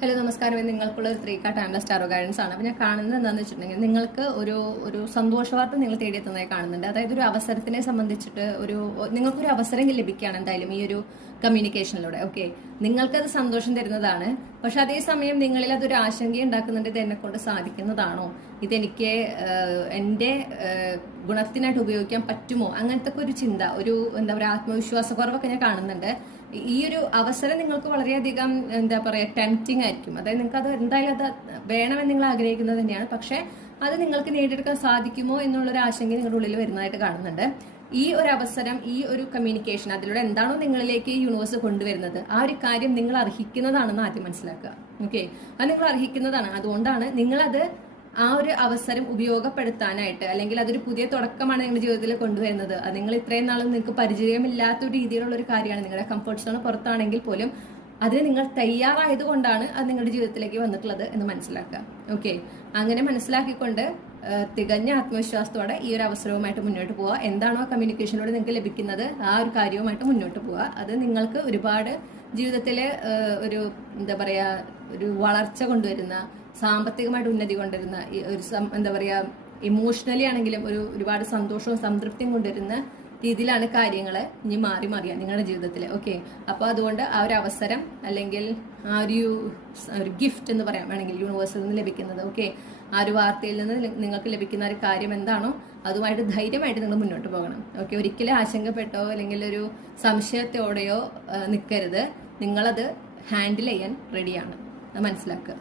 Hello നമസ്കാരം. നിങ്ങൾക്കുള്ള ഒരു 3 കാർഡ് ആൻഡ് സ്റ്റാറോ ഗൈഡൻസ് ആണ്. അപ്പോൾ ഞാൻ കാണുന്നത് എന്താണെന്ന് വെച്ചിട്ടുണ്ടെങ്കിൽ നിങ്ങൾക്ക് ഒരു സന്തോഷ വാർത്ത നിങ്ങൾ തേടിയെത്തുന്നതായി കാണുന്നുണ്ട്. അതായത് ഒരു അവസരത്തിനെ സംബന്ധിച്ചിട്ട് നിങ്ങൾക്കൊരു അവസരം ലഭിക്കുകയാണ് എന്തായാലും ഈ ഒരു കമ്മ്യൂണിക്കേഷനിലൂടെ. ഓക്കെ, നിങ്ങൾക്കത് സന്തോഷം തരുന്നതാണ്. പക്ഷെ അതേസമയം നിങ്ങളിൽ അതൊരു ആശങ്ക ഉണ്ടാക്കുന്നുണ്ട്. ഇത് എന്നെ കൊണ്ട് സാധിക്കുന്നതാണോ, ഇതെനിക്ക് എൻ്റെ ഗുണത്തിനായിട്ട് ഉപയോഗിക്കാൻ പറ്റുമോ, അങ്ങനത്തെ ഒരു ചിന്ത, എന്താ പറയുക, ആത്മവിശ്വാസക്കുറവൊക്കെ ഞാൻ കാണുന്നുണ്ട്. ഈ ഒരു അവസരം നിങ്ങൾക്ക് വളരെയധികം എന്താ പറയുക ടെംപ്റ്റിംഗ് ആയിരിക്കും. അതായത് നിങ്ങൾക്ക് അത് എന്തായാലും അത് വേണമെന്ന് നിങ്ങൾ ആഗ്രഹിക്കുന്നത് തന്നെയാണ്. പക്ഷെ അത് നിങ്ങൾക്ക് നേടിയെടുക്കാൻ സാധിക്കുമോ എന്നുള്ളൊരു ആശങ്ക നിങ്ങളുടെ ഉള്ളിൽ വരുന്നതായിട്ട് കാണുന്നുണ്ട്. ഈ ഒരു അവസരം, ഈ ഒരു കമ്മ്യൂണിക്കേഷൻ, അതിലൂടെ എന്താണോ നിങ്ങളിലേക്ക് യൂണിവേഴ്സ് കൊണ്ടുവരുന്നത്, ആ ഒരു കാര്യം നിങ്ങൾ അർഹിക്കുന്നതാണെന്ന് ആദ്യം മനസ്സിലാക്കുക. ഓക്കെ, അത് നിങ്ങൾ അർഹിക്കുന്നതാണ്. അതുകൊണ്ടാണ് നിങ്ങളത് ആ ഒരു അവസരം ഉപയോഗപ്പെടുത്താനായിട്ട്, അല്ലെങ്കിൽ അതൊരു പുതിയ തുടക്കമാണ് നിങ്ങളുടെ ജീവിതത്തിൽ കൊണ്ടുവരുന്നത്. അത് നിങ്ങൾ ഇത്രയും നാളും നിങ്ങൾക്ക് പരിചയമില്ലാത്ത രീതിയിലുള്ള ഒരു കാര്യമാണ്. നിങ്ങളുടെ കംഫർട്ട് സോൺ പുറത്താണെങ്കിൽ പോലും അതിന് നിങ്ങൾ തയ്യാറായത് കൊണ്ടാണ് അത് നിങ്ങളുടെ ജീവിതത്തിലേക്ക് വന്നിട്ടുള്ളത് എന്ന് മനസ്സിലാക്കുക. ഓക്കെ, അങ്ങനെ മനസ്സിലാക്കിക്കൊണ്ട് തികഞ്ഞ ആത്മവിശ്വാസത്തോടെ ഈ ഒരു അവസരവുമായിട്ട് മുന്നോട്ട് പോവുക. എന്താണോ കമ്മ്യൂണിക്കേഷനിലൂടെ നിങ്ങൾക്ക് ലഭിക്കുന്നത് ആ ഒരു കാര്യവുമായിട്ട് മുന്നോട്ട് പോവുക. അത് നിങ്ങൾക്ക് ഒരുപാട് ജീവിതത്തിലെ ഒരു എന്താ പറയാ ഒരു വളർച്ച കൊണ്ടുവരുന്ന, സാമ്പത്തികമായിട്ട് ഉന്നതി കൊണ്ടുവരുന്ന, ഒരു എന്താ പറയാ ഇമോഷണലി ആണെങ്കിലും ഒരുപാട് സന്തോഷവും സംതൃപ്തിയും കൊണ്ടുവരുന്ന രീതിയിലാണ് കാര്യങ്ങൾ ഇനി മാറിയ നിങ്ങളുടെ ജീവിതത്തിൽ. ഓക്കെ, അപ്പോൾ അതുകൊണ്ട് ആ ഒരു അവസരം, അല്ലെങ്കിൽ ആ ഒരു ഗിഫ്റ്റ് എന്ന് പറയാൻ വേണമെങ്കിൽ യൂണിവേഴ്സിൽ നിന്ന് ലഭിക്കുന്നത്, ഓക്കെ, ആ ഒരു വാർത്തയിൽ നിന്ന് നിങ്ങൾക്ക് ലഭിക്കുന്ന ഒരു കാര്യം എന്താണോ അതുമായിട്ട് ധൈര്യമായിട്ട് നിങ്ങൾ മുന്നോട്ട് പോകണം. ഓക്കെ, ഒരിക്കലും ആശങ്കപ്പെട്ടോ അല്ലെങ്കിൽ ഒരു സംശയത്തോടെയോ നിൽക്കരുത്. നിങ്ങളത് ഹാൻഡിൽ ചെയ്യാൻ റെഡിയാണ്, അത് മനസ്സിലാക്കുക.